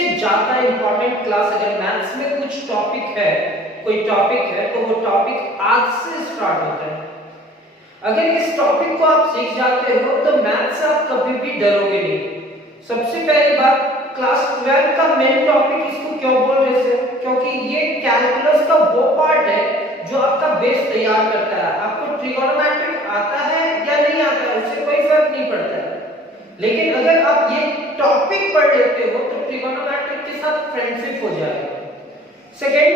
सबसे ज्यादा important class अगर मैथ्स में कुछ टॉपिक है, कोई टॉपिक है, तो वो टॉपिक आज से स्टार्ट होता है। अगर इस टॉपिक को आप सीख जाते हो तो मैथ्स से आप कभी भी डरोगे नहीं। सबसे पहली बात, क्लास 12 का मेन टॉपिक इसको क्यों बोल रहे हैं? क्योंकि ये कैलकुलस का वो पार्ट है जो आपका बेस तैयार करता है। आपको ट्रिगोनोमेट्रिक आता है या नहीं आता है उससे कोई फर्क नहीं पड़ता है, लेकिन अगर आप ये टॉपिक पढ़ लेते हो तो ट्रिगोनोमेट्रिक के साथ फ्रेंडशिप हो जाएगा। सेकेंड,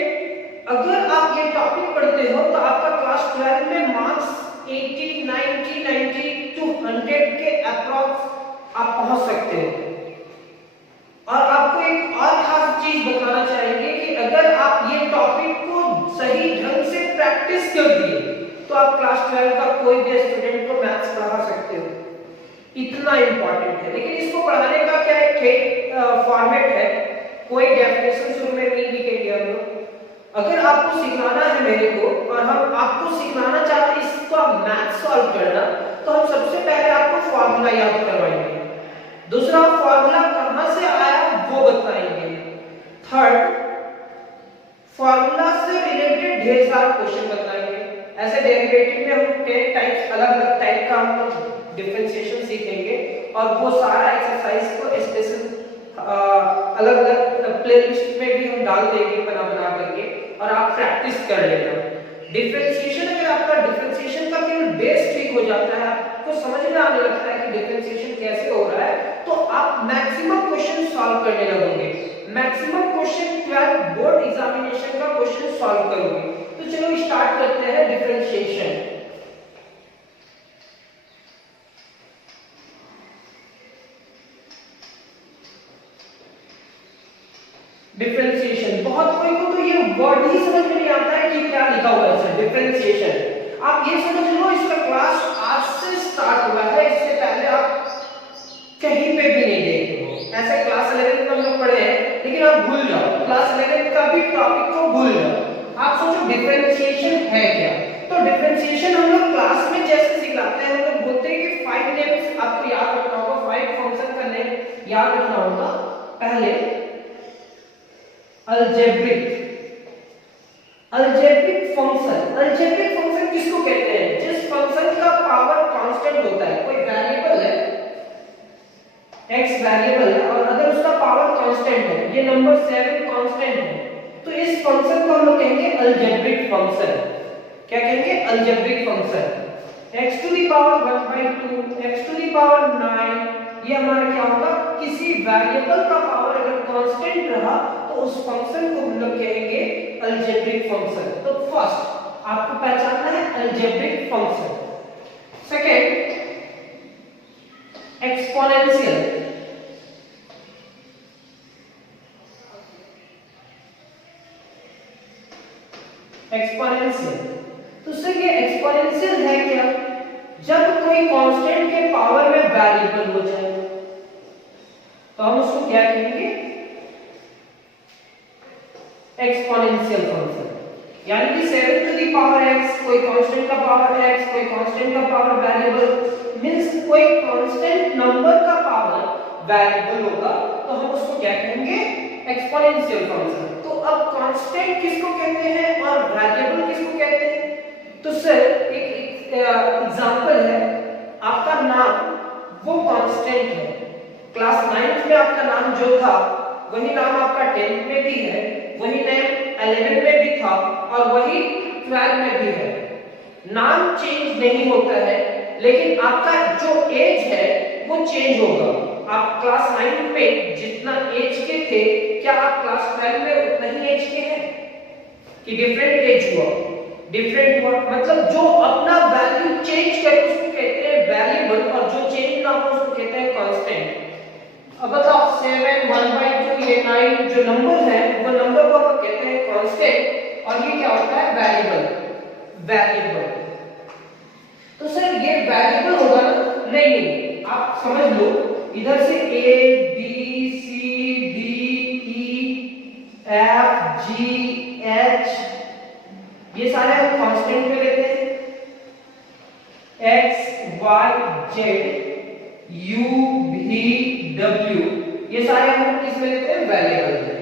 अगर आप ये टॉपिक पढ़ते हो तो आपका क्लास 12 में मार्क्स 80, 90, 90 to 100 के अप्रॉक्स आप पहुंच सकते हो। और आपको एक और खास चीज बताना चाहेंगे कि अगर आप ये टॉपिक को सही ढंग से प्रैक्टिस कर दिए तो आप क्लास 12 का कोई भी स्टूडेंट को मैथ्स पढ़ा सकते हो। इतना इंपॉर्टेंट है। लेकिन इसको पढ़ाने का क्या एक फॉर्मेट है, कोई डेफिनेशन शुरू में नहीं लिखेंगे हम लोग। अगर आपको सिखाना है मेरे को और हम आपको सिखाना चाहते हैं इसको आप मैथ्स सॉल्व करना, तो हम सबसे पहले आपको फार्मूला याद करवाएंगे। दूसरा, फार्मूला कहां से आया वो बताएंगे। थर्ड, फार्मूला से रिलेटेड ढेर सारे क्वेश्चन बताएंगे। ऐसे डेरिवेटिव में हम 10 टाइप्स, अलग-अलग टाइप का हम डिफरेंशिएशन सीखेंगे और वो सारा एक्सरसाइज को स्पेशल अलग-अलग प्लेलिस्ट में भी हम डाल देंगे बना करके, और आप प्रैक्टिस कर लेना। डिफरेंशिएशन, अगर आपका डिफरेंशिएशन का केवल बेस ठीक हो जाता है, आपको समझ में आने लगता है कि डिफरेंशिएशन कैसे हो रहा है, तो आप मैक्सिमम क्वेश्चन सॉल्व करने लगोगे। मैक्सिमम क्वेश्चन 12 बोर्ड एग्जामिनेशन का क्वेश्चन सॉल्व करोगे। तो चलो स्टार्ट करते हैं डिफरेंशिएशन। डिफरेंशिएशन, बहुत कोई को तो ये वर्ड ही समझ में नहीं आता है कि क्या लिखा हुआ है सर। डिफरेंशिएशन आप ये समझ लो इसका क्लास आज से स्टार्ट हुआ है, इससे पहले आप कहीं पे भी नहीं देखे हो। ऐसे क्लास 11 में हम लोग पढ़े हैं, लेकिन आप भूल जाओ, क्लास 11 का भी टॉपिक को भूल जाओ। आप सोचो डिफरेंशिएशन है क्या? तो डिफरेंशिएशन हम लोग क्लास में जैसे सिखाते हैं, हम लोग बोलते हैं कि 5 नेम्स आपको याद रखना होगा, 5 फंक्शन का नेम याद रखना होगा। पहले अलजेब्रिक फंक्शन किसको कहते हैं? जिस फंक्शन का पावर कांस्टेंट होता है, कोई वेरिएबल है, x वेरिएबल है, और अगर उसका पावर कांस्टेंट है, ये नंबर 7 कांस्टेंट है, तो इस फंक्शन को हम लोग कहेंगे अलजेब्रिक फंक्शन। क्या कहेंगे? Algebraic function. x to the power 1/2, x to the power 9, ये हमारा क्या होगा? किसी वेरिएबल का पावर अगर कांस्टेंट रहा तो उस फंक्शन को हम लोग कहेंगे अलजेब्रिक फंक्शन। तो फर्स्ट आपको पहचानना है अलजेब्रिक फंक्शन। Second, exponential. तो सर ये एक्सपोनेंशियल है क्या? जब कोई कांस्टेंट के पावर में वेरिएबल हो जाए तो हम उसको क्या कहेंगे? Exponential function. यानी कि 7 टू द पावर x, कोई कांस्टेंट का पावर x, कोई कांस्टेंट का पावर वेरिएबल, मींस कोई कांस्टेंट नंबर का पावर वेरिएबल होगा, तो हम उसको क्या कहेंगे? Exponential function. तो अब कांस्टेंट किसको कहते हैं और वेरिएबल किसको कहते हैं? तो सर एक एग्जांपल है, आपका नाम वो कांस्टेंट है। क्लास 9th में आपका नाम जो था वही नाम आपका 10th में भी है, वही नाम 11 में भी था और वही 12 में भी है। नाम चेंज नहीं होता है, लेकिन आपका जो एज है वो चेंज होगा। आप क्लास 9 में जितना एज के थे, क्या आप क्लास 12 में उतना ही एज के हैं कि डिफरेंट एज हुआ? डिफरेंट हुआ, मतलब जो अपना वैल्यू चेंज करे उसको कहते हैं वेरिएबल, और जो चेंज ना हो उसको कहते हैं कांस्टेंट। अब बताओ 7, 1/2, ये 9 जो नंबर है वो नंबर को हम कहते हैं कांस्टेंट, और ये क्या होता है? वेरिएबल। तो सर ये वेरिएबल होगा ना? नहीं, आप समझ लो, इधर से A B C D E F G H ये सारे हम कांस्टेंट में लेते हैं। X Y Z U V W ये सारे हम लोग किस में लेते हैं, वेरिएबल में।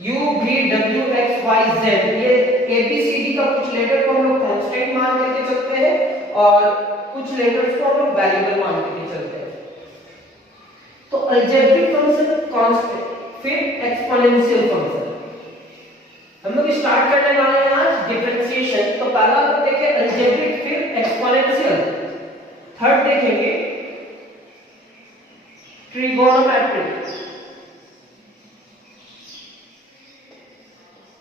u v w x y z ये a b c d का कुछ लेटर को हम लोग कांस्टेंट मान करके चलते हैं और कुछ लेटर्स को हम लोग वेरिएबल मान करके चलते हैं। तो अलजेब्रिक फंक्शन कांस्टेंट, फिर एक्सपोनेंशियल फंक्शन। हम लोग स्टार्ट करने वाले हैं आज डिफरेंशिएशन। तो पहला हम देखें अलजेब्रिक, फिर एक्सपोनेंशियल, थर्ड देखेंगे trigonometric.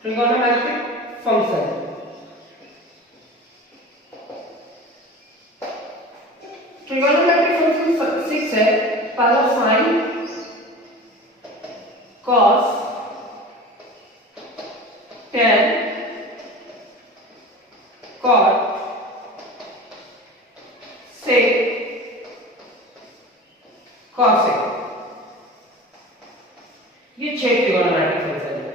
Trigonometric function, trigonometric function 6 है। पहला sine, cos, tan, cot, sec, cosec, ये 6 ट्रिगोनोमेट्रिक फंक्शन है।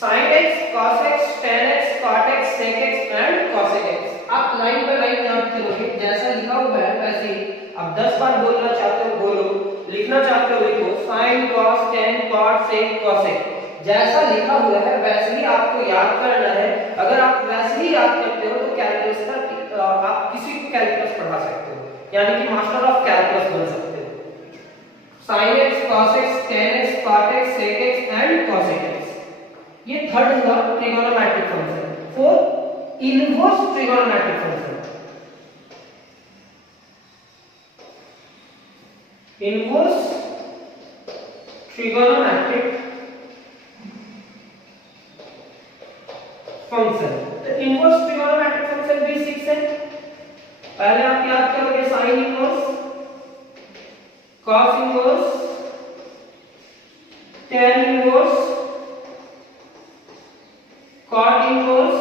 sin x, cos x, tan x, cot x, sec x and cosec x। आप लाइन बाय लाइन याद करोगे, जैसा लिखा हुआ है वैसे ही। आप 10 बार बोलना चाहते हो बोलो, लिखना चाहते हो लिखो, sin, cos, tan, cot, sec, cosec। जैसा लिखा हुआ है वैसे ही आपको याद करना है। अगर आप वैसे ही याद करते हो तो कैलकुलस का आप किसी को कैलकुलस पढ़ा सकते हो, यानी कि मास्टर ऑफ कैलकुलस बन सकते हो। sin x, cos x, tan x, cot x, sec x and cosec x, ये थर्ड हुआ trigonometric function. Fourth inverse trigonometric function. Inverse trigonometric function. तो इनवर्स ट्रिगोनोमेट्रिक फंक्शन भी 6 है। पहले आप याद करोगे sine inverse, cos inverse, tan inverse, cot inverse,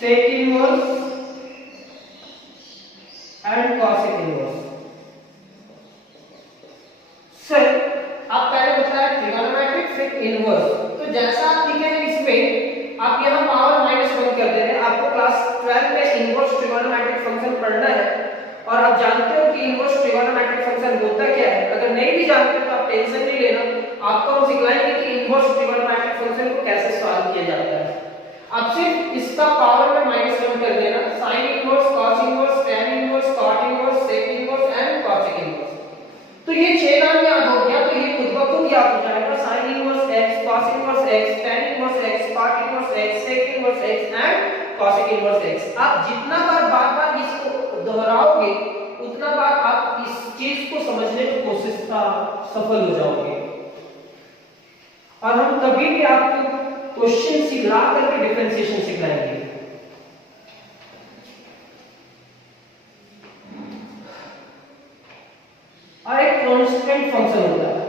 sec inverse and cosec inverse. Sir आप पहले बताया ट्रिगोनोमेट्रिक फिर इनवर्स, तो जैसा आप लिखे हैं इसमें आप यहां पावर -1 कर दे रहे हैं। आपको क्लास 12 में इनवर्स ट्रिगोनोमेट्रिक फंक्शन पढ़ना है और आप जानते हो कि इनवर्स ट्रिगोनोमेट्रिक फंक्शन होता क्या है। अगर नहीं भी जानते तो आप टेंशन नहीं लेना, आपको हम सिखाएंगे कि इनवर्स ट्रिगोनोमेट्रिक फंक्शन को कैसे सॉल्व किया जाता है। आप सिर्फ इसका पावर में -1 कर देना, sin inverse, cos inverse, tan inverse, cot inverse, sec inverse and cosec inverse. तो ये 6 नाम याद हो गया, तो ये खुद ब खुद याद हो जाएगा। sin inverse x, cos inverse x, tan inverse x, cot inverse x, sec inverse x and cosec inverse x। आप जितना बार इसको दोहराओगे उतना बार आप इस चीज को समझने की कोशिश सफल हो जाओगे। और हम कभी भी आपको क्वेश्चन सिखा करके डिफरेंशिएशन सिखाएंगे। और एक कांस्टेंट फंक्शन होता है,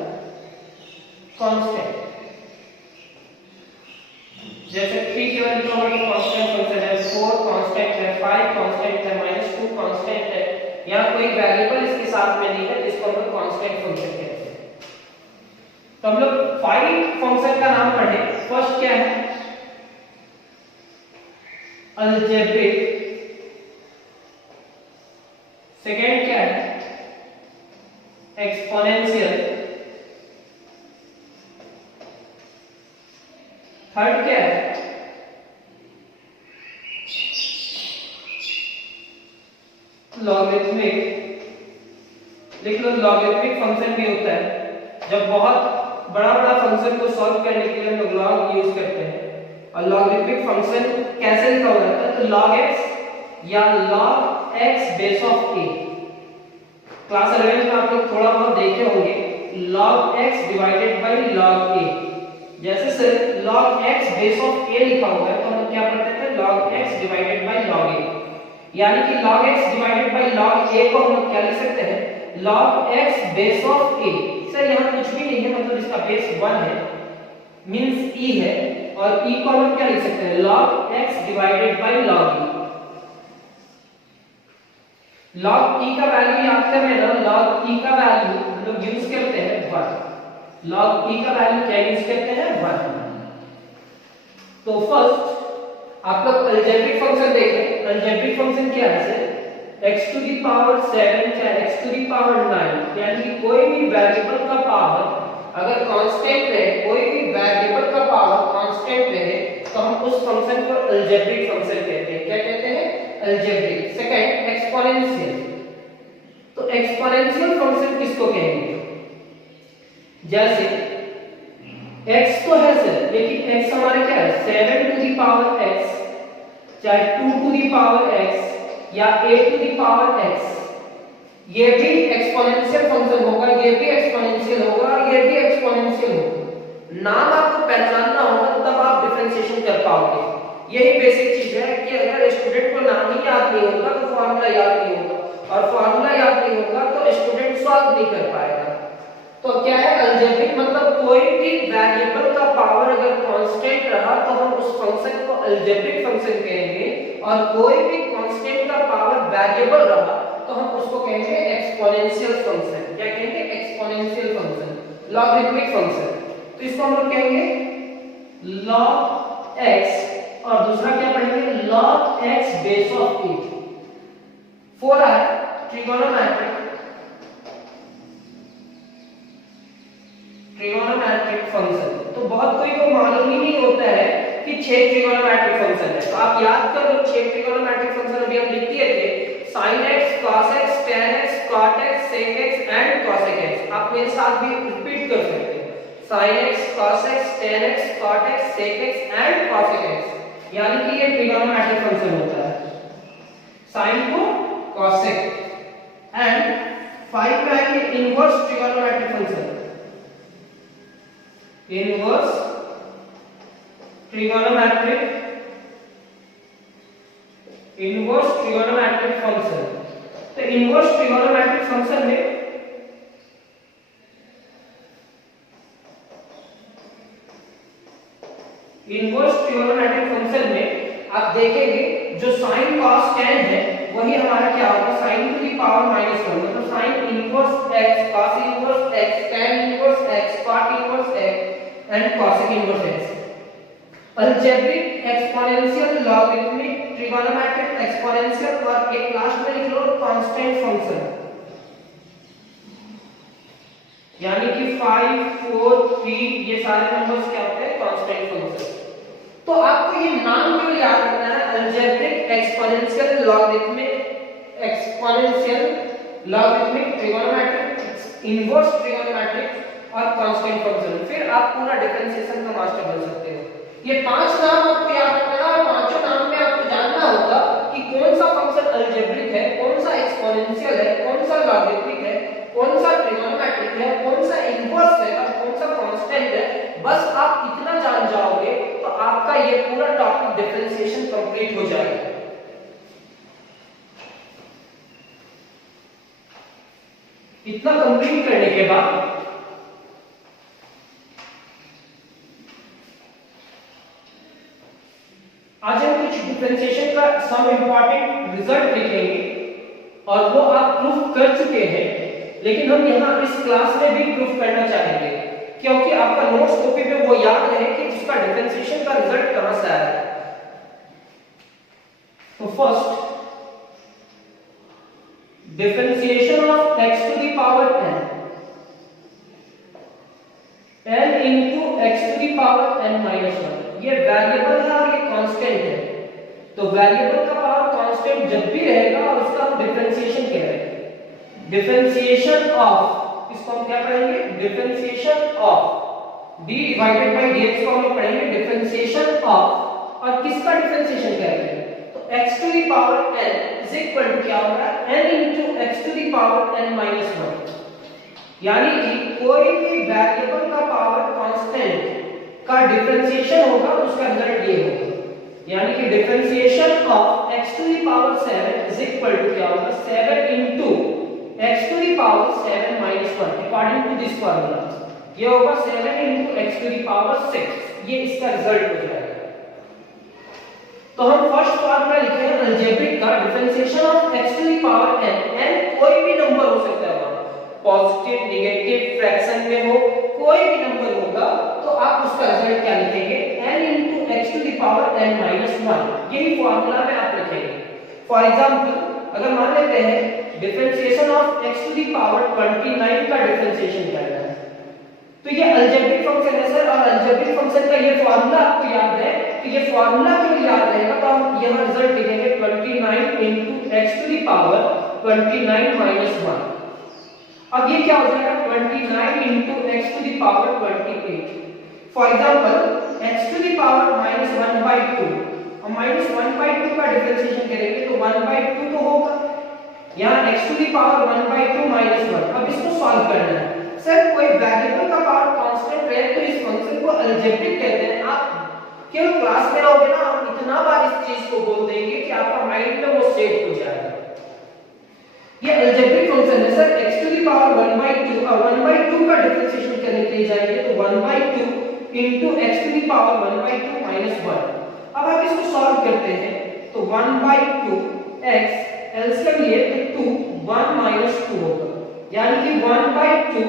कांस्टेंट, जैसे 3 की वैल्यू का कांस्टेंट फंक्शन है, 4 कांस्टेंट है, 5 कांस्टेंट है, -2 कांस्टेंट है, या कोई वेरिएबल इसके साथ में नहीं है जिसको हम लोग कांस्टेंट फंक्शन कहते हैं। तो हम लोग 5 फंक्शन का नाम पढ़े। फर्स्ट क्या है, अलजेब्रिक। सेकेंड क्या है, एक्सपोनेंशियल। थर्ड क्या है, लॉगरिथमिक। लिख लो, लॉगरिथमिक फंक्शन भी होता है। जब बहुत बड़ा फंक्शन को सॉल्व करने के लिए हम लोग लॉग यूज करते हैं। और लॉगरिथमिक फंक्शन कैसे लिखा होता है, तो log x या log x base of a। Class 11 में आप लोग थोड़ा बहुत देखे होंगे, log x divided by log a। जैसे sir log x base of a लिखा हुआ है तो हम क्या पढ़ते थे, log x divided by log a। यानी कि log x divided by log a को हम लोग क्या लिख सकते हैं, log x base of a। Sir यहाँ कुछ भी नहीं है, मतलब इसका बेस 1 है, मींस e है, और e को हम क्या लिख सकते हैं, log x divided by log e। log e का वैल्यू याद कर लेना, log e का वैल्यू हम लोग यूज करते हैं 1। log e का वैल्यू क्या यूज करते हैं, 1। तो फर्स्ट आप लोग अलजेब्रिक फंक्शन देखें। अलजेब्रिक फंक्शन क्या है sir, x to the power 7 क्या x टू द पावर 9, यानी वेरिएबल का पावर अगर कांस्टेंट रहे, कोई भी वेरिएबल का पावर कांस्टेंट रहे, तो हम उस फंक्शन को अलजेब्रिक फंक्शन कहते हैं। क्या कहते हैं? अलजेब्रिक। Second, exponential. तो एक्सपोनेंशियल फंक्शन किसको कहेंगे? जैसे x तो है सर, लेकिन x हमारा क्या है? 7 टू दी पावर x, चाहे 2 टू दी पावर x या 8 टू दी पावर x, ये भी एक्सपोनेंशियल फंक्शन होगा, ये भी एक्सपोनेंशियल होगा, ये भी एक्सपोनेंशियल होगा। नाम आपको पहचानना होगा, तब आप डिफरेंशिएशन कर पाओगे। यही बेसिक चीज है कि अगर स्टूडेंट को नाम ही याद नहीं होगा तो फॉर्मूला याद नहीं होगा, और फॉर्मूला याद नहीं होगा तो स्टूडेंट सॉल्व नहीं कर पाएगा। तो क्या है अलजेब्रिक? मतलब कोई भी वेरिएबल का पावर अगर कांस्टेंट रहा तो हम उस फंक्शन को अलजेब्रिक फंक्शन कहेंगे, और कोई भी कांस्टेंट का पावर वेरिएबल रहा तो हम उसको कहेंगे एक्सपोनेंशियल फंक्शन। क्या कहेंगे? Exponential function, logarithmic function. तो इसको हम लोग कहेंगे log x, और दूसरा क्या पढ़ेंगे? log x base of 8। 4 है ट्रिगोनोमेट्रिक फंक्शन। तो बहुत कोई को मालूम ही नहीं होता है कि 6 ट्रिगोनोमेट्रिक फंक्शन है। तो आप याद कर लो, 6 ट्रिगोनोमेट्रिक फंक्शन अभी हम लिख दिए थे, sin x, cos x, tan x, cot x, sec x and cosec x। आप मेरे साथ भी रिपीट कर सकते हैं, sin x, cos x, tan x, cot x, sec x and cosec x। यानी कि ये ट्रिगोनोमेट्रिक फंक्शन होता है। sin को cosec एंड 5 में आएंगे inverse trigonometric function. Inverse trigonometric function. तो इनवर्स ट्रिगोनोमेट्रिक फंक्शन में आप देखेंगे जो sin cos tan है वही हमारा क्या होगा? sin टू दी पावर -1, मतलब sin inverse x, cos inverse x, tan inverse x, cot inverse x and cosec inverse x। Algebraic, exponential, logarithmic, trigonometric, exponential, और एक लास्ट में लिख लो कांस्टेंट फंक्शन। यानी कि 5, 4, 3 ये सारे नंबर्स क्या होते हैं? Constant function. तो आपको ये नाम क्यों याद रखना है? Algebraic, exponential, logarithmic, trigonometric, inverse trigonometric और कांस्टेंट फंक्शन। फिर आप पूरा डिफरेंशिएशन का मास्टर बन सकते हो। ये 5 नाम आपको याद रखना है, और पांचों नाम में आपको जानना होगा कि कौन सा फंक्शन अलजेब्रिक है, कौन सा एक्सपोनेंशियल है, कौन सा लॉगरिथमिक है, कौन सा ट्रिगोनोमेट्रिक है, कौन सा इनवर्स है और कौन सा कांस्टेंट है। बस आप इतना जान जाओगे तो आपका ये पूरा टॉपिक डिफरेंशिएशन कंप्लीट हो जाएगा। इतना कंप्लीट करने के बाद आज हम कुछ डिफरेंशिएशन का सम इंपॉर्टेंट रिजल्ट लिखेंगे, और वो आप प्रूफ कर चुके हैं, लेकिन हम यहाँ इस क्लास में भी प्रूफ करना चाहेंगे, क्योंकि आपका नोट्स कॉपी पे वो याद रहे कि इसका डिफरेंशिएशन का रिजल्ट कहां से आया है। तो first, differentiation of x to the power n into x to the power n minus 1। ये वेरिएबल है और ये कांस्टेंट है। तो वेरिएबल का पावर कांस्टेंट जब भी रहेगा और उसका हम डिफरेंशिएशन कह रहे हैं। डिफरेंशिएशन ऑफ, इसको हम क्या पढ़ेंगे? Differentiation of d divided by dx को हम पढ़ेंगे डिफरेंशिएशन ऑफ, और किसका डिफरेंशिएशन कहते हैं? तो x to the power n is equal to क्या होगा? n into x to the power n minus 1। यानी कि कोई भी वेरिएबल का पावर कांस्टेंट का डिफरेंशिएशन होगा तो उसका रिजल्ट ये होगा। यानी कि differentiation of x to the power 7 is equal to क्या होगा? 7 into x to the power 7 minus 1 according to this formula। ये होगा 7 into x to the power 6। ये इसका रिजल्ट हो जाएगा। तो हम फर्स्ट फार्मूला लिखे हैं अलजेब्रिक का, differentiation of x to the power n। n कोई भी नंबर हो सकता है, पॉजिटिव, नेगेटिव, फ्रैक्शन में हो, कोई भी नंबर होगा तो आप उसका रिजल्ट क्या लिखेंगे? n into x to the power n minus 1। यही फार्मूला में आप लिखेंगे। फॉर एग्जांपल अगर मान लेते हैं differentiation of x to the power 29 का डिफरेंशिएशन करना है। तो ये अलजेब्रिक फंक्शन है सर, और अलजेब्रिक फंक्शन का ये फार्मूला आपको याद है, तो ये फार्मूला क्यों याद रहेगा, तो हम यहां रिजल्ट लिखेंगे 29 into x to the power 29 minus 1। अब ये क्या हो जाएगा 29 into x to the power 28। For example x to the power -1/2, और -1/2 का डिफरेंशिएशन करेंगे तो 1/2 तो होगा, यहाँ x to the power 1/2 -1। अब इसको सॉल्व करना है सर, कोई वेरिएबल का पावर कांस्टेंट रहे तो इस फंक्शन को अलजेब्रिक कहते हैं। आप केवल क्लास में रहोगे ना, हम इतना बार इस चीज को बोल देंगे कि आपका माइंड में वो सेट हो जाएगा। ये अलजेब्रिक फंक्शन है sir, x to the power 1/2 और 1/2 का डिफरेंशिएशन करने के लिए जाएंगे तो 1/2 into x to the power 1/2 -1। अब आप इसको सॉल्व करते हैं तो 1/2 x एलसीएम लिए तो 2 1 -2 होगा, यानी कि 1/2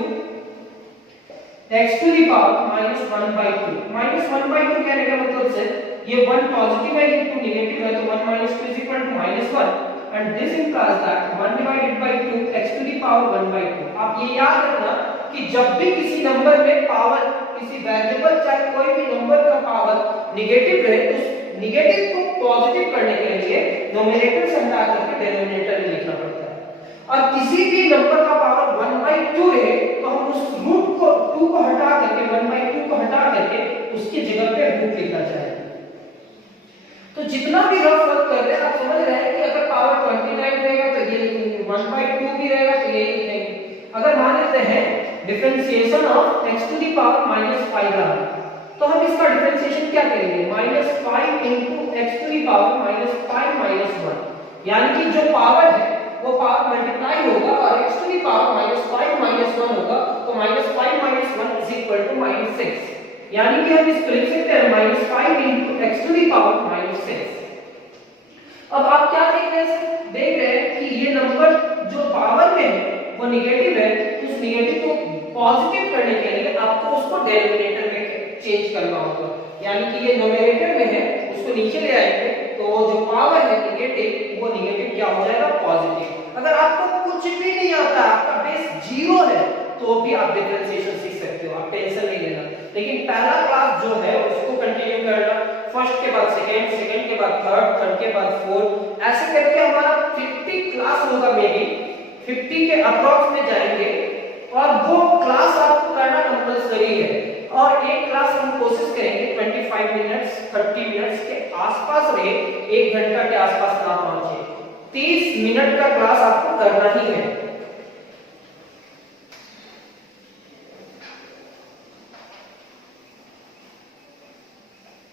x to the power -1/2। -1/2 कहने का मतलब से ये 1 पॉजिटिव है, ये 2 नेगेटिव है, तो 1 -2 is equal to -1, and this implies that 1 divided by 2 x to the power 1/2। आप ये याद रखना कि जब भी किसी नंबर में पावर, किसी वेरिएबल चाहे कोई भी नंबर का पावर नेगेटिव रहे, उस नेगेटिव को पॉजिटिव करने के लिए नोमिनेटर से हटा करके डिनोमिनेटर में लिखना पड़ता है। और किसी भी नंबर का पावर 1/2 रहे तो हम उस रूट को 2 को हटा करके 1/2 को हटा करके उसकी जगह पे रूट लिखना चाहिए। तो जितना भी रफ वर्क कर रहे हैं आप समझ रहे हैं कि अगर पावर 29 रहेगा तो ये लिखेंगे, 1/2 भी रहेगा तो ये लिखेंगे। अगर मान लेते हैं differentiation of x to the power -5 रहा, तो हम इसका डिफरेंशिएशन क्या करेंगे, -5 into x to the power -5 -1, यानी कि जो पावर है वो पावर मल्टीप्लाई होगा और x टू द पावर -5 -1 होगा, तो -5 -1 is equal to -6, यानी कि हम इसको लिख सकते हैं -5 into x to the power -6। अब आप क्या देख रहे हैं, देख रहे हैं कि ये नंबर जो पावर में है वो नेगेटिव है, उस नेगेटिव को पॉजिटिव करने के लिए आपको उसको डिनोमिनेटर में चेंज करना होगा, यानी कि ये न्यूमरेटर में है उसको नीचे ले आएंगे तो जो पावर है नेगेटिव, वो नेगेटिव क्या हो जाएगा पॉजिटिव। अगर आपको कुछ भी नहीं आता, आपका बेस 0 है, तो भी आप डिफरेंशिएशन सीख सकते हो, आप टेंशन नहीं लेना। लेकिन पहला क्लास जो है उसको कंटिन्यू करना, फर्स्ट के बाद सेकंड, सेकंड के बाद थर्ड, थर्ड के बाद फोर्थ, ऐसे करके हमारा 50 क्लास होगा, मे बी 50 के अप्रॉक्स में जाएंगे, और वो क्लास आपको करना कंपलसरी है। और एक क्लास हम कोशिश करेंगे 25 मिनट्स 30 मिनट्स के आसपास रहे, 1 घंटा के आसपास ना पहुंचे, 30 मिनट का क्लास आपको करना ही है।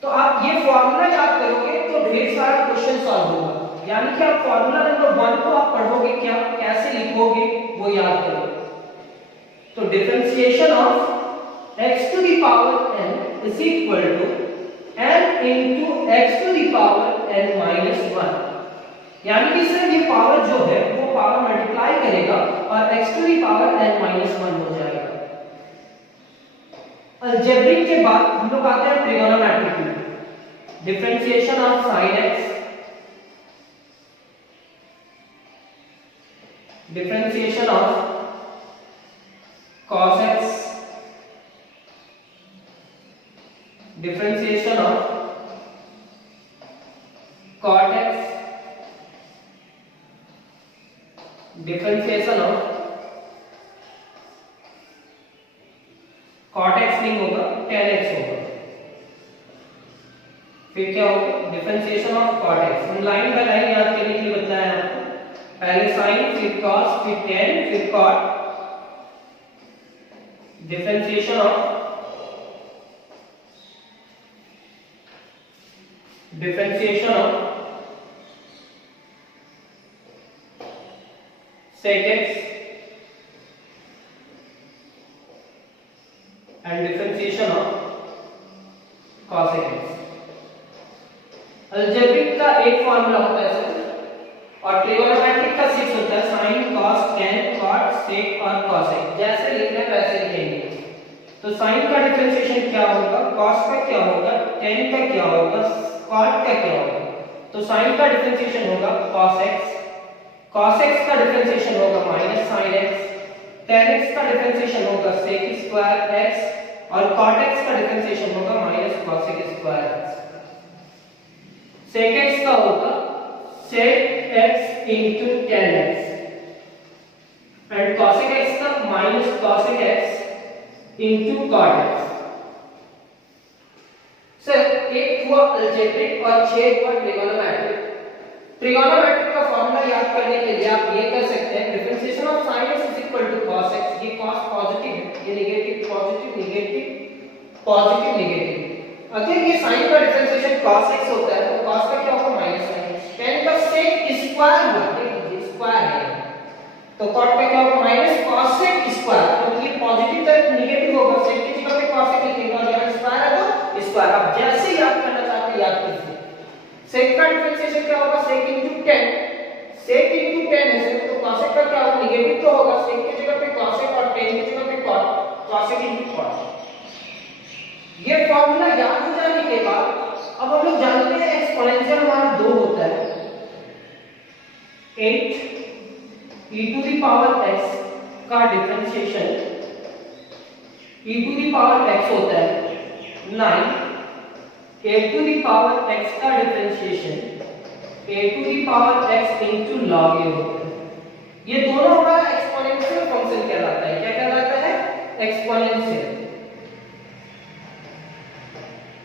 तो आप ये फॉर्मूला याद करोगे तो ढेर सारा क्वेश्चन सॉल्व होगा, यानी कि आप फॉर्मूला नंबर 1 को आप पढ़ोगे क्या, कैसे लिखोगे वो याद करोगे। तो differentiation of x to the power n is equal to n into x to the power n minus 1, यानी कि सर ये पावर जो है वो पावर मल्टीप्लाई करेगा और x to the power n minus 1 हो जाएगा। अलजेब्रिक के बाद हम लोग आते हैं ट्रिगोनोमेट्रिक में, differentiation of sin x, differentiation of cos x, differentiation of cot x, differentiation of cot x नहीं होगा tan x होगा, फिर क्या होगा differentiation of cot x। हम लाइन बाय लाइन याद करने के लिए बताया है आपको, पहले sin, फिर cos, फिर tan, फिर cot, differentiation of sec x and differentiation of cos x। Algebraic का एक फॉर्मूला होता है सर, और ट्रिगोनोमेट्रिक का 6 होता है, sin, cos, tan, cot, sec और cos x। जैसे लिखना है वैसे लिखेंगे। तो sin का डिफरेंशिएशन क्या होगा, cos का क्या होगा, tan का क्या होगा, cot का क्या होगा। तो sin का डिफरेंशिएशन होगा cos x, cos x का डिफरेंशिएशन होगा minus sin x, tan x का डिफरेंशिएशन होगा sec स्क्वायर x और cot x का डिफरेंशिएशन होगा minus cos x square x। sec x का होगा sec x into tan x and cos x का minus cos x into cot x। Sir एक हुआ अलजेब्रिक और 6 हुआ ट्रिगोनोमेट्रिक। ट्रिगोनोमेट्रिक का फॉर्मूला याद करने के लिए आप ये कर सकते हैं differentiation of sin x is equal to cos x। ये cos पॉजिटिव है, ये negative positive negative positive negative. अगर ये sin का डिफरेंशिएशन cos x होता है तो cos का क्या होगा माइनस sin x। tan का sec स्क्वायर हुआ, देखिए स्क्वायर है, तो cot का क्या होगा माइनस cos sec स्क्वायर। तो ये पॉजिटिव तरफ नेगेटिव होगा, sec की जगह पे cos sec लिखेंगे और यहाँ स्क्वायर है तो स्क्वायर। आप जैसे याद करना चाहते हैं याद कीजिए। sec का डिफरेंशिएशन क्या होगा sec into tan, sec into tan है तो cos का क्या होगा नेगेटिव तो होगा, sec की जगह पे cos और tan की जगह पे cos into cot। ये फॉर्मूला याद हो जाने के बाद अब हम लोग जानते हैं एक्सपोनेंशियल हमारा 2 होता है 8 e to the power x का differentiation e to the power x होता है 9 a to the power x का differentiation a to the power x into log a होता है। ये दोनों हमारा एक्सपोनेंशियल फंक्शन कहलाता है। क्या कहलाता है? एक्सपोनेंशियल।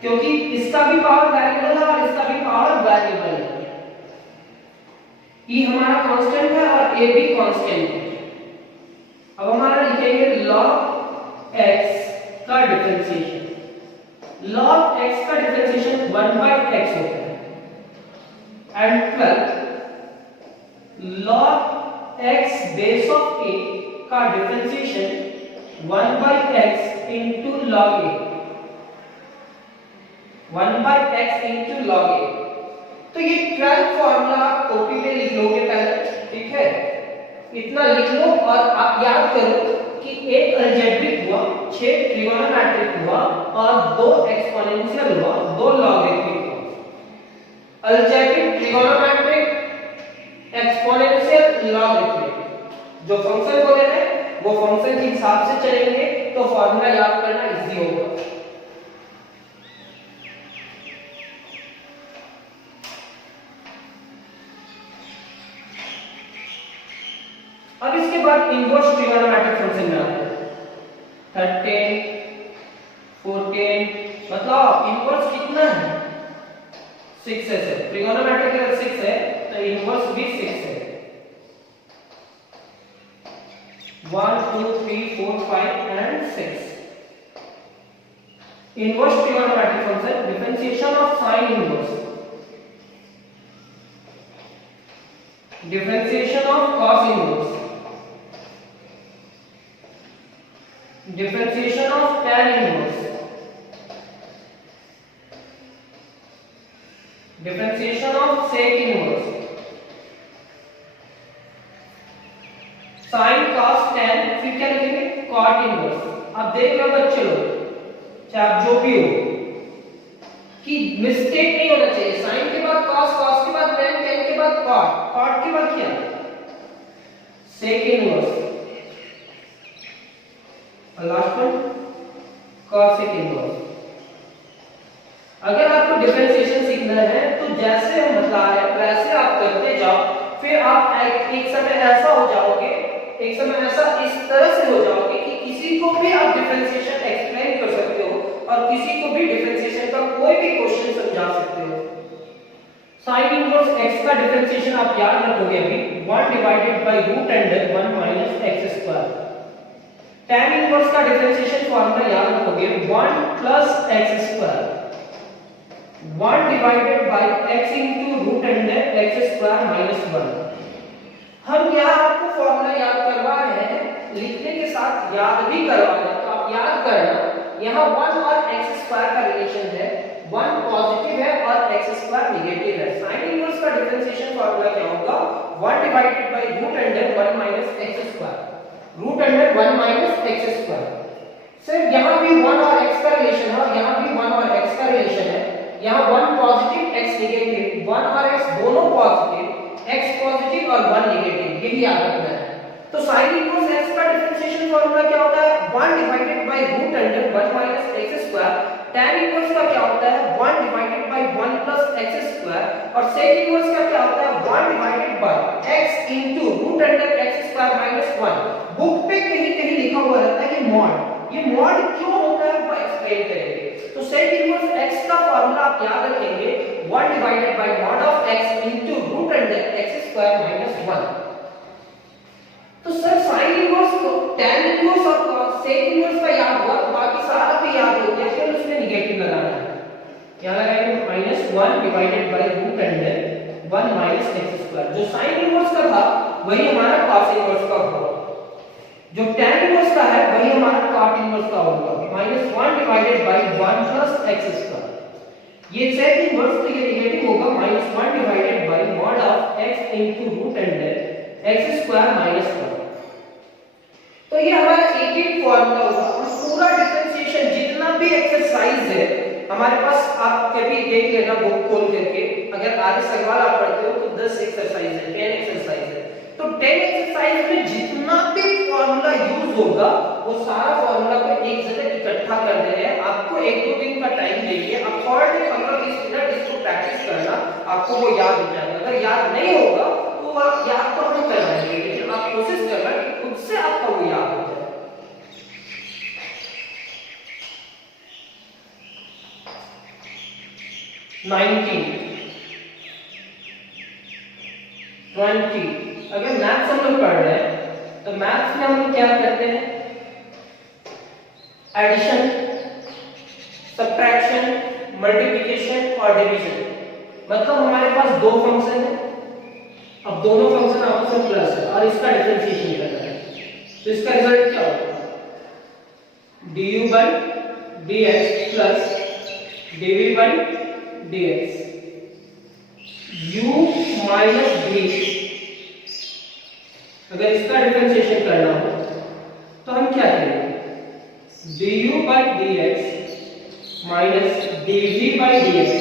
क्योंकि इसका भी पावर वेरिएबल है और इसका भी पावर वेरिएबल है। e हमारा कांस्टेंट है और a भी कांस्टेंट है। अब हमारा लिखेंगे log x का डिफरेंशिएशन। log x का डिफरेंशिएशन 1/x होता है and plus log x base of a का differentiation 1/x into log a, 1/x into log a। तो ये 12 फॉर्मूला आप कॉपी पे लिख लोगे पहले, ठीक है? इतना लिख लो और आप याद करो कि एक अलजेब्रिक हुआ, 6 ट्रिगोनोमेट्रिक हुआ और 2 एक्सपोनेंशियल हुआ, 2 लॉगरिथमिक हुआ। Algebraic, trigonometric, exponential, logarithmic. जो फंक्शन बोले हैं वो फंक्शन के हिसाब से चलेंगे तो फॉर्मूला याद करना इजी होगा। अब इसके बाद इनवर्स ट्रिगोनोमेट्रिक फंक्शन में आते हैं 13 14। मतलब इनवर्स कितना है 6 है। ट्रिगोनोमेट्रिक अगर 6 है तो इनवर्स भी 6 है। 1 2 3 4 5 and 6। Inverse trigonometric function differentiation of sine inverse, differentiation of cos inverse, differentiation of tan inverse, differentiation of sec inverse, sin cos tan, फिर क्या लिखेंगे cot inverse। अब देख लो बच्चे लोग, चाहे आप जो भी हो कि मिस्टेक नहीं होना चाहिए। sin के बाद cos, cos के बाद tan, tan के बाद cot, cot के बाद क्या sec inverse और लास्ट वन cos इनवर्स। अगर आपको डिफरेंशिएशन सीखना है तो जैसे हम बता रहे हैं वैसे आप करते जाओ, फिर आप एक समय ऐसा हो जाओगे, एक समय ऐसा इस तरह से हो जाओगे कि किसी को भी आप डिफरेंशिएशन एक्सप्लेन कर सकते हो और किसी को भी डिफरेंशिएशन का कोई भी क्वेश्चन समझा सकते हो। sin इनवर्स x का डिफरेंशिएशन आप याद रखोगे अभी 1 divided by root under 1 minus x square. tan inverse का डिफरेंशिएशन फॉर्मूला याद रखोगे 1 plus x square, 1 divided by x into root under x square minus 1। हम यहाँ आपको फॉर्मूला याद करवा रहे हैं, लिखने के साथ याद भी करवा रहे हैं, तो आप याद करना। यहाँ 1 और x स्क्वायर का रिलेशन है, 1 पॉजिटिव है और x स्क्वायर नेगेटिव है। sin इनवर्स का डिफरेंशिएशन फॉर्मूला क्या होगा 1 divided by root under 1 minus x square, root under 1 minus x square. सिर्फ यहाँ भी 1 और x का रिलेशन है और यहाँ भी 1 और x का रिलेशन है। यहाँ 1 पॉजिटिव x नेगेटिव, 1 और x दोनों पॉजिटिव, x पॉजिटिव और 1 नेगेटिव। यही याद रखना है। तो sin इनवर्स x का डिफरेंशिएशन फार्मूला क्या होता है 1 divided by root under 1 minus x square. tan inverse का क्या होता है 1 divided by 1 plus x square. और sec इनवर्स का क्या होता है 1 divided by x into root under x square minus 1। Book पे कहीं कहीं लिखा हुआ रहता है कि मॉड, ये मॉड क्यों होता है वो एक्सप्लेन करेंगे। तो sec इनवर्स x का फार्मूला आप याद रखेंगे 1 divided by mod of x into root under x square minus 1। तो सर sin इनवर्स को tan इनवर्स और sec इनवर्स का याद हुआ तो बाकी सारा भी याद हो गया, फिर उसमें नेगेटिव लगाना है। यहां लगाएंगे -1 divided by root under 1 minus x square. जो sin इनवर्स का था वही हमारा cos इनवर्स का होगा, जो tan इनवर्स का है वही हमारा cot इनवर्स का होगा -1 divided by 1 plus x square. ये sec इनवर्स तो ये नेगेटिव होगा -1 divided by mod of x into root under x square minus 1। तो ये हमारा एक फॉर्मूला होगा। हम पूरा डिफरेंशिएशन जितना भी एक्सरसाइज है हमारे पास, आप कभी देख लेना बुक खोल करके, अगर आधे सवाल आप पढ़ते हो तो 10 एक्सरसाइज है, 10 एक्सरसाइज है। तो 10 एक्सरसाइज में जितना भी फॉर्मूला यूज होगा वो सारा फॉर्मूला को एक जगह इकट्ठा कर दे रहे हैं। आपको 1-2 दिन का टाइम देंगे, आप हर डे 15-20 मिनट इसको प्रैक्टिस करना, आपको वो याद हो जाएगा। अगर याद नहीं होगा तो आप याद तो हम करवाएंगे, लेकिन आप कोशिश करना कि खुद से आपका वो याद हो जाए। अगर मैथ्स हम लोग पढ़ रहे हैं तो मैथ्स में हम लोग क्या करते हैं एडिशन, सब्ट्रैक्शन, मल्टीप्लिकेशन और डिवीजन। मतलब हमारे पास दो फंक्शन है, अब दोनों फंक्शन आपस में प्लस है और इसका डिफरेंशिएशन करना है। तो इसका रिजल्ट क्या होगा du by dx plus dv by dx u minus v। अगर इसका डिफरेंशिएशन करना हो तो हम क्या करेंगे du by dx minus dv by dx।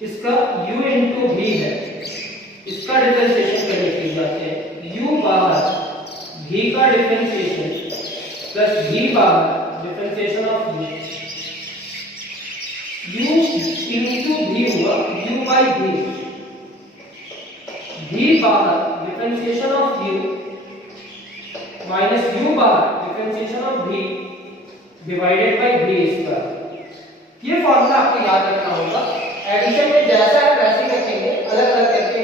इसका u इंटू v है, इसका डिफरेंशिएशन करने की बात है u बाहर v का डिफरेंशिएशन प्लस v बाहर differentiation of v, u into v हुआ u बाई v, v बाहर differentiation of u minus u बाहर differentiation of v divided by v square. ये फॉर्मूला आपको याद रखना होगा। एडिशन में जैसा है वैसे ही रखेंगे, अलग अलग करके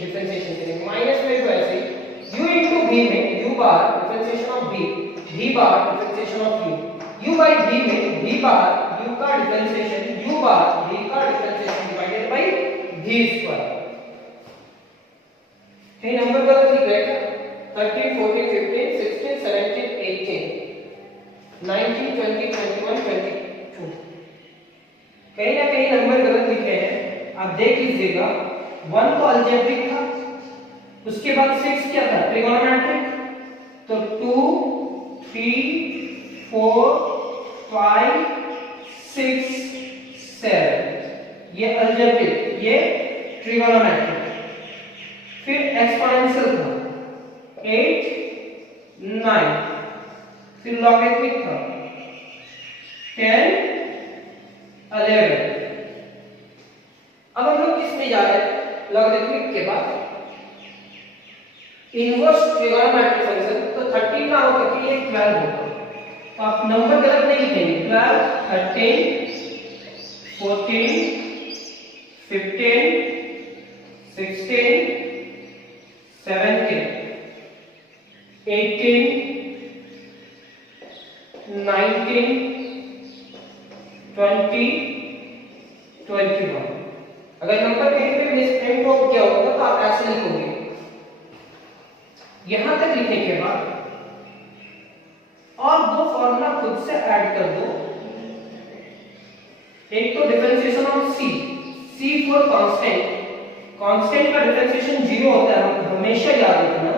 डिफरेंशिएशन करेंगे। माइनस में भी वैसे ही u into v में u bar differentiation of v, v bar differentiation of u, u by v में v बार u का डिफरेंशिएशन, u बार v का differentiation divided by v square. ये नंबर गलत लिख रहे हैं 13 14 15 16 17 18 19 20 21 22, कहीं ना कहीं नंबर गलत लिखे हैं, आप देख लीजिएगा। 1 तो अलजेब्रिक था, उसके बाद 6 क्या था ट्रिगोनोमेट्रिक, तो 2 3 4 5 6 7 ये अलजेब्रिक, ये ट्रिगोनोमेट्रिक। फिर एक्सपोनेंशियल था 8 9, फिर लॉगरिथमिक था 10 11। अब हम लोग किस में जा रहे हैं लॉगरिथमिक के बाद इनवर्स ट्रिगोनोमेट्रिक फंक्शन, तो 13 ना होगा कि ये 12 होगा। तो आप नंबर गलत नहीं लिखेंगे, 12 13 14 15 16 17 18 19 20 21। अगर नंबर कहीं पे मिसप्रिंट हो गया होगा तो आप ऐसे लिखोगे। यहां तक लिखने के बाद और दो फॉर्मूला खुद से ऐड कर दो। एक तो differentiation of c, c for constant, constant का डिफरेंशिएशन 0 होता है, हमेशा याद रखना।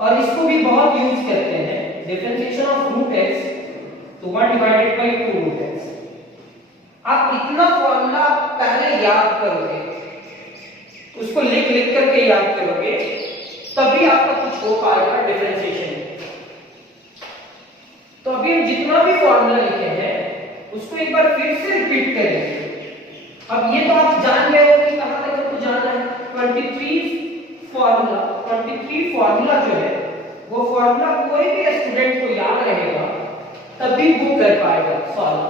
और इसको भी बहुत यूज करते हैं, डिफरेंशिएशन ऑफ रूट x तो 1 डिवाइडेड बाय 2 रूट x। आप इतना फॉर्मूला पहले याद करोगे उसको लिख लिख करके याद करोगे तभी आपका कुछ हो पाएगा डिफरेंशिएशन में। तो अभी हम जितना भी फॉर्मूला लिखे हैं उसको एक बार फिर से रिपीट करेंगे। अब ये तो आप जान गए हो कि कहां तक आपको जाना है। 23 फॉर्मूला जो है वो फॉर्मूला कोई भी स्टूडेंट को याद रहेगा तभी वो कर पाएगा सॉल्व।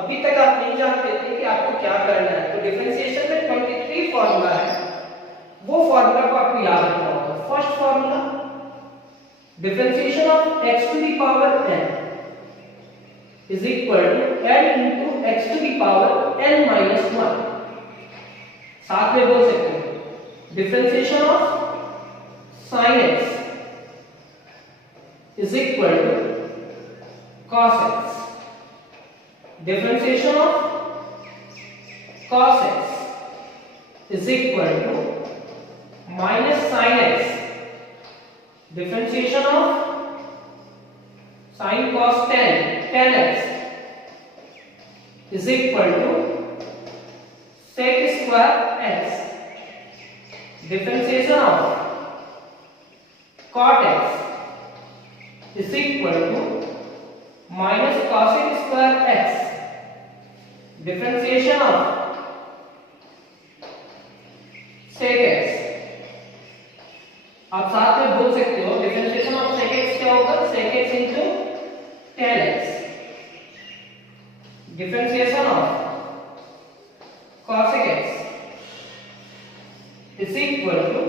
अभी तक आप नहीं जानते थे कि आपको क्या करना है। तो डिफरेंशिएशन में 23 फॉर्मूला है, वो फॉर्मूला को आपको याद रखना होगा। First formula, differentiation of x to the power n is equal to n into x to the power n minus 1। साथ में बोल सकते हो differentiation of sin x is equal to cos x। Differentiation of cos x is equal to minus sin x। Differentiation of sin cos tan x is equal to sec square x। Differentiation of cot x is equal to minus cosec square x। Differentiation of sec x, आप साथ में बोल सकते हो differentiation of sec x क्या होगा, sec x into tan x। Differentiation of cosec x is equal to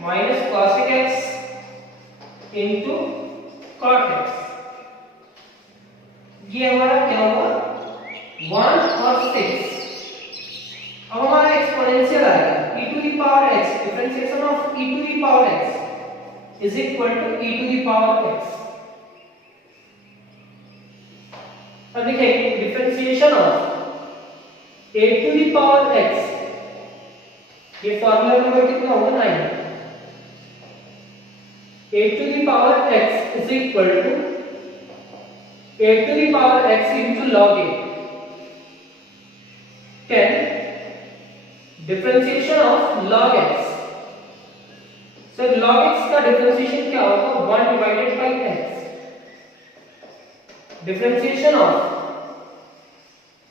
minus cosec x into cot x। ये हमारा क्या हुआ 1 और 6। अब हमारा एक्सपोनेंशियल आएगा e to the power x। Differentiation of e to the power x is equal to e to the power x। अब देखिए differentiation of a to the power x, ये फार्मूला नंबर कितना होगा 9। a to the power x is equal to a to the power x into log a 10। Differentiation of log x, sir log x का differentiation क्या होगा 1 divided by x। Differentiation of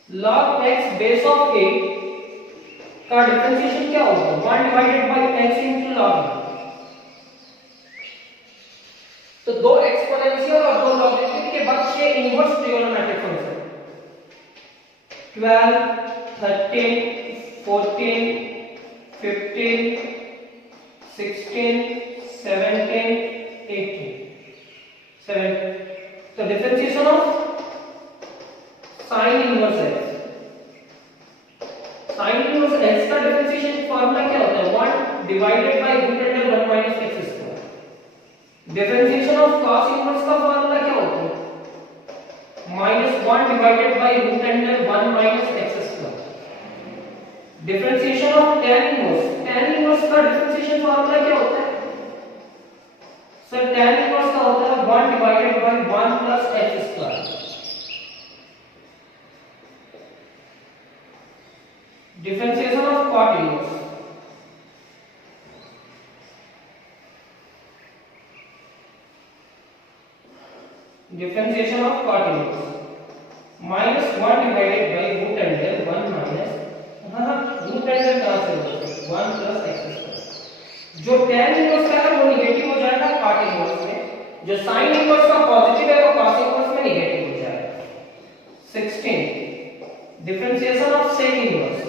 log x base of a का differentiation क्या होगा 1 divided by x into log a। तो दो exponential और दो लॉगरिथमिक के बाद 6 इनवर्स ट्रिगोनोमेट्रिक फंक्शन 12, 13, 14, 15, 16, 17, 18। तो differentiation of sine inverse x। Sine inverse x का डिफरेंशिएशन फार्मूला क्या होता है 1 divided by root under 1 minus x square. Differentiation of cos inverse का फार्मूला क्या होता है -1 divided by root under 1 minus x square. Differentiation of tan inverse का differentiation formula क्या होता है सर tan इनवर्स का होता है 1 divided by 1 plus x square. Differentiation of cot inverse, differentiation of cot inverse -1 divided by root under 1 minus root under कहां से होगा 1 प्लस x स्क्वायर। जो tan इनवर्स का है वो नेगेटिव हो जाएगा cot इनवर्स में, जो sin इनवर्स का पॉजिटिव है वो cos इनवर्स में नेगेटिव हो जाएगा। 16 differentiation of sec inverse,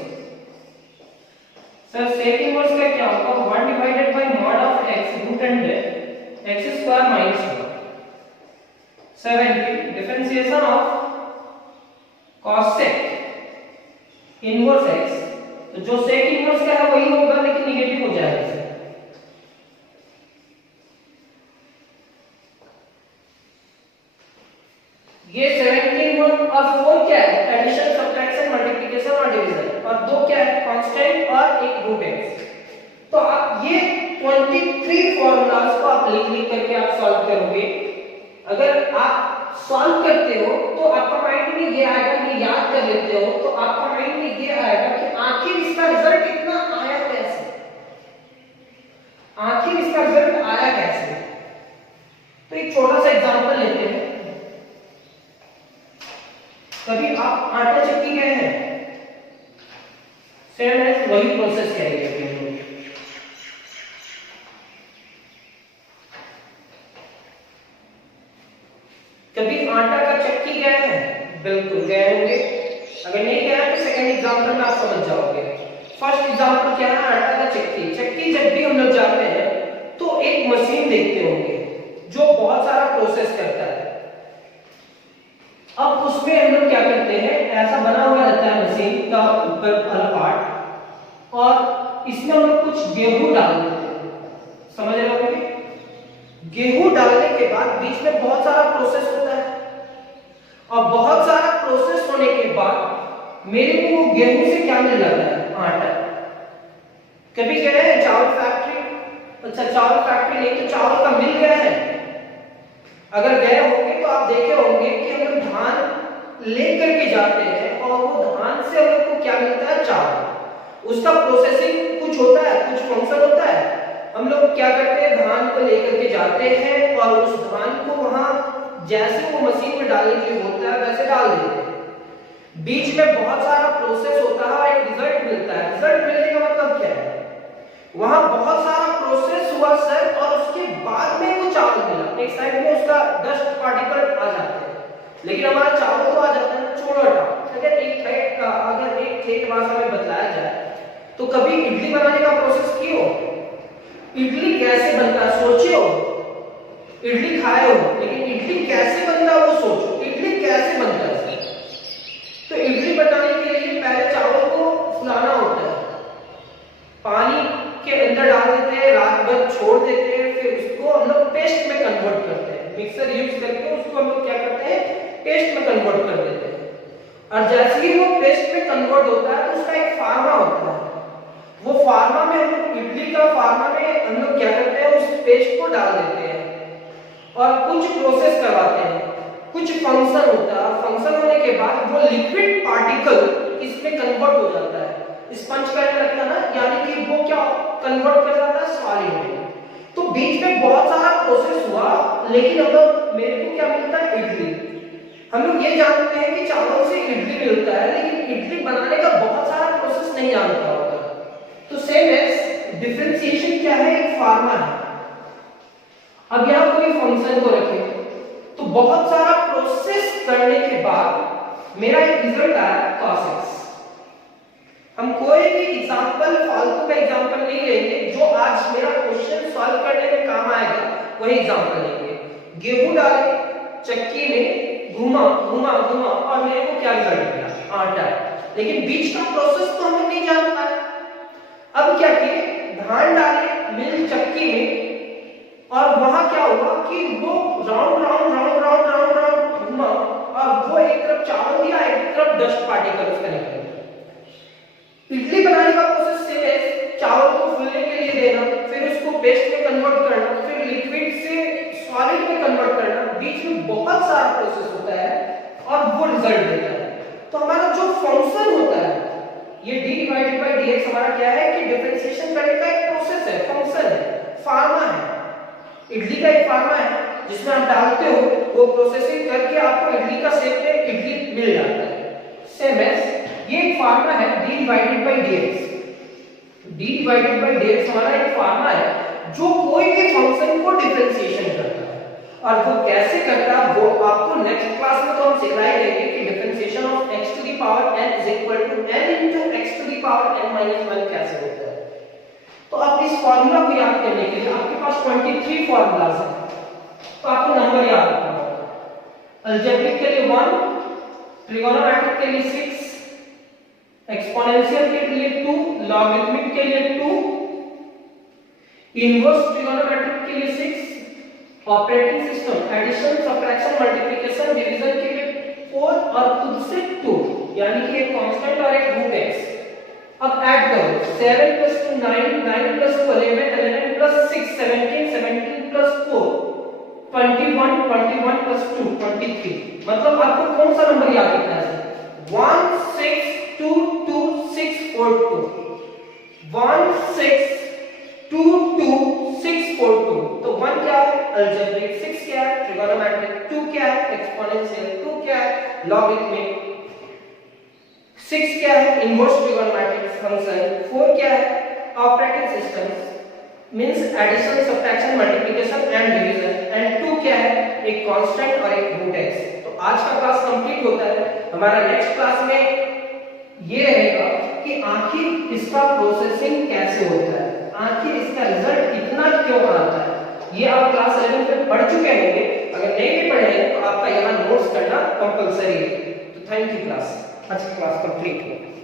sir sec inverse का क्या होगा 1 divided by mod of x root under x square minus 1। 70 differentiation of cosec inverse x, तो जो sec इनवर्स का है वही होगा लेकिन नेगेटिव हो जाएगा। ये 17 और 4 क्या है एडिशन सब्ट्रैक्शन मल्टीप्लिकेशन और डिवीजन, और दो क्या है कांस्टेंट और एक रूट x। तो आप ये 23 फार्मूलास को आप लिख लिख करके आप सॉल्व करोगे। अगर आप सॉल्व करते हो तो आपका माइंड में ये आएगा, ये याद कर लेते हो तो आपका माइंड में ये आएगा कि आखिर इसका रिजल्ट कितना आया कैसे। आखिर इसका रिजल्ट आया कैसे? तो एक छोटा सा एग्जांपल लेते हैं। कभी आप आटा चक्की गए हैं? सेम है, वही प्रोसेस करेंगे अभी हम लोग। कभी आटा का चक्की गए हैं? बिल्कुल गए होंगे। अगर नहीं गया है तो सेकंड एग्जांपल में आप समझ जाओगे। फर्स्ट एग्जांपल क्या है? आटा का चक्की। चक्की जब भी हम लोग जाते हैं तो एक मशीन देखते होंगे जो बहुत सारा प्रोसेस करता है। अब उसमें हम लोग क्या करते हैं, ऐसा बना हुआ रहता है मशीन का ऊपर वाला पार्ट, और इसमें हम लोग कुछ गेहूं डाल देते हैं। समझ रहे होंगे? गेहूं डालने के बाद बीच में बहुत सारा प्रोसेस होता है, और बहुत सारा प्रोसेस होने के बाद मेरे को वो गेहूं से क्या मिल जाता है? आटा। कभी कह रहे हैं चावल फैक्ट्री? अच्छा, चावल फैक्ट्री नहीं तो चावल का मिल गया है। अगर गए होंगे तो आप देखे होंगे कि हम लोग धान लेकर के जाते हैं और वो धान से हम लोग को क्या मिलता है? चावल। उसका प्रोसेसिंग कुछ होता है, कुछ फंक्शन होता है। हम लोग क्या करते हैं, धान को लेकर के जाते हैं और उस धान को वहां जैसे वो मशीन में डालने के लिए होता है वैसे डाल देते हैं। बीच में बहुत सारा प्रोसेस होता है और एक रिजल्ट मिलता है। रिजल्ट मिलने का मतलब क्या है? वहां बहुत सारा प्रोसेस हुआ सर, और उसके बाद में वो चावल मिला। एक साइड में उसका डस्ट पार्टिकल आ जाते हैं, लेकिन हमारा चावल तो आ जाता है ना छोटा। अगर एक ठेठ भाषा में बताया जाए तो कभी इडली बनाने का प्रोसेस की हो? इडली कैसे बनता है सोचे हो? इडली खाए हो, लेकिन इडली कैसे बनता है वो सोचो। इडली कैसे बनता है? तो इडली बनाने के लिए पहले चावल को फुलाना होता है, पानी के अंदर डाल देते हैं, रात भर छोड़ देते हैं, फिर उसको हम लोग पेस्ट में कन्वर्ट करते हैं। मिक्सर यूज करके उसको हम लोग क्या करते हैं? पेस्ट में कन्वर्ट कर देते हैं। और जैसे ही वो पेस्ट में कन्वर्ट होता है तो उसका एक फार्मा होता है। वो फार्मा में हम लोग इडली का फार्मा में हम लोग क्या करते हैं? उस पेस्ट को डाल देते हैं और कुछ प्रोसेस करवाते हैं, कुछ फंक्शन होता है। फंक्शन होने के बाद वो लिक्विड पार्टिकल इसमें कन्वर्ट हो जाता है। स्पंज करने लगता है ना, यानी कि वो क्या कन्वर्ट कर जाता है? सॉलिड में। तो बीच में बहुत सारा प्रोसेस हुआ, लेकिन हम लोग मेरे को क्या मिलता है? इडली। हम लोग ये जानते हैं कि चावल से इडली मिलता है, लेकिन इडली बनाने का बहुत सारा प्रोसेस नहीं जानता होगा। तो सेम एज डिफरेंशिएशन क्या है? एक फार्मा है। अब यहां कोई फंक्शन को रखें तो बहुत सारा प्रोसेस करने के बाद मेरा एक रिजल्ट आया cos x। हम कोई भी एग्जांपल फालतू का एग्जांपल नहीं लेंगे, जो आज मेरा क्वेश्चन सॉल्व करने में काम आएगा वही एग्जांपल लेंगे। गेहूं डाले चक्की में, घुमा घुमा घुमा और मेरे को क्या रिजल्ट मिला? आटा। लेकिन बीच का प्रोसेस तो हम नहीं जान पाए। अब क्या किए? धान डाले मिल चक्की में, और वहां क्या हुआ कि वो round round round round round round घुमा, और वो एक तरफ चावल दिया, एक तरफ डस्ट पार्टिकल उसका निकल गया। इडली बनाने का प्रोसेस सेम है। चावल को फूलने के लिए देना, फिर उसको पेस्ट में कन्वर्ट करना, फिर लिक्विड से सॉलिड में कन्वर्ट करना। बीच में बहुत सारा प्रोसेस होता है और वो रिजल्ट देता है। तो हमारा जो फंक्शन होता है, ये d डिवाइडेड बाय dx हमारा क्या है कि डिफरेंशिएशन करने का एक प्रोसेस है, फंक्शन है, फार्मा है। इडली का एक फार्मा है जिसमें आप डालते हो, वो प्रोसेसिंग करके आपको इडली का शेप में इडली मिल जाता है। सेम एज ये एक फार्मा है d divided by dx। d divided by dx हमारा एक फार्मा है जो कोई भी फंक्शन को डिफरेंशिएशन करता है। और वो कैसे करता है वो आपको नेक्स्ट क्लास में तो हम सिखलाई देंगे कि differentiation of x to the power n is equal to n into x to the power n minus 1 कैसे होता है। तो आप इस फार्मूला को याद करने के लिए आपके पास 23 फार्मूलाज हैं, तो आपको नंबर याद रखना होगा। अलजेब्रिक के लिए 1, ट्रिगोनोमेट्रिक के लिए 6, एक्सपोनेंशियल के लिए 2, लॉगरिथमिक के लिए 2, इनवर्स ट्रिगोनोमेट्रिक के लिए 6, operating system addition subtraction multiplication division के लिए 4 और खुद से 2, यानी कि एक कांस्टेंट और एक रूट x। अब ऐड करो 7 + 2 9, 9 + 2 11, 11 + 6 17, 17 + 4 21, 21 + 2 23। मतलब आपको कौन सा नंबर याद रखना है? 1 6 2 2 6 4 2, 1 6 2 2 अलजेब्रिक, 6 क्या है ट्रिगोनोमेट्रिक, 2 क्या है एक्सपोनेंशियल, 2 क्या है लॉगरिथमिक, 6 क्या है इनवर्स ट्रिगोनोमेट्रिक फंक्शन, 4 क्या है operating systems means addition subtraction multiplication and division, and 2 क्या है एक कांस्टेंट और एक रूट x। तो आज का क्लास कंप्लीट होता है। हमारा नेक्स्ट क्लास में ये रहेगा कि आखिर इसका प्रोसेसिंग कैसे होता है, आखिर इसका रिजल्ट इतना क्यों आता है। ये आप क्लास 11 में पढ़ चुके होंगे, अगर नहीं भी पढ़े हैं तो आपका यहाँ नोट्स करना कंपलसरी है। तो थैंक यू क्लास, आज की क्लास कंप्लीट हुई।